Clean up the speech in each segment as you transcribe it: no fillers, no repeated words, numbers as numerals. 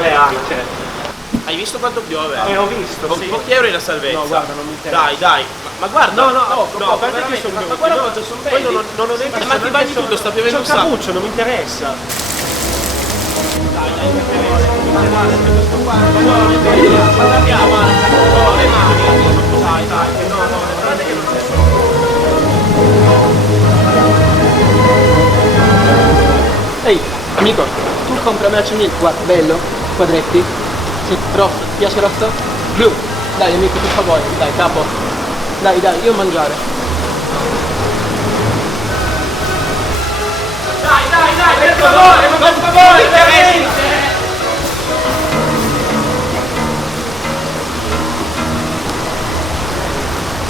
italiano. Hai visto quanto piove? Ho visto, sì. Pochi euro la salvezza. No, guarda, non mi interessa. Dai, ma guarda. No, a parte che sono ma guarda quanto sono belli. Poi non ho neanche... Ma ti bagni tutto, sta piovendo un C'ho il sacco. cappuccio, non mi interessa. Ehi, amico, tu comprami la cemil, guarda, bello, quadretti. Sì, rosso, ti piace rosso? Blu, dai amico, per favore, dai capo. Dai, io mangiare. Dai, per favore,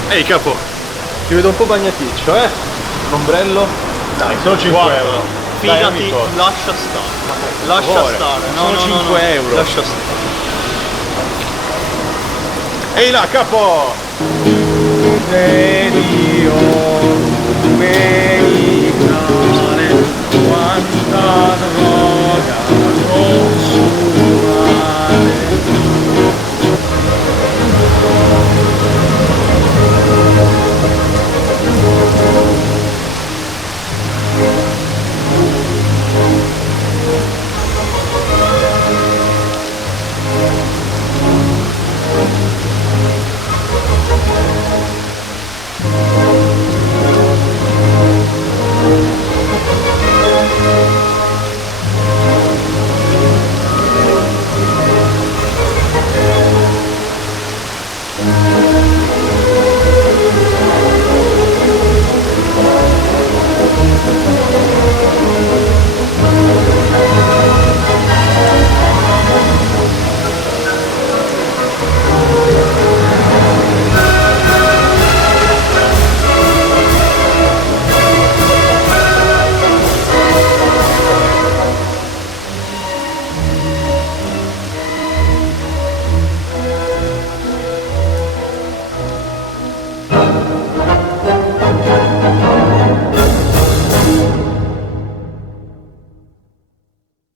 Ehi capo, ti vedo un po' bagnaticcio, eh? Un ombrello? Dai, sono 5 euro. Fidati, amico. lascia stare. Lascia favore, stare. sono 5 euro. Lascia stare. Ehi là, capo!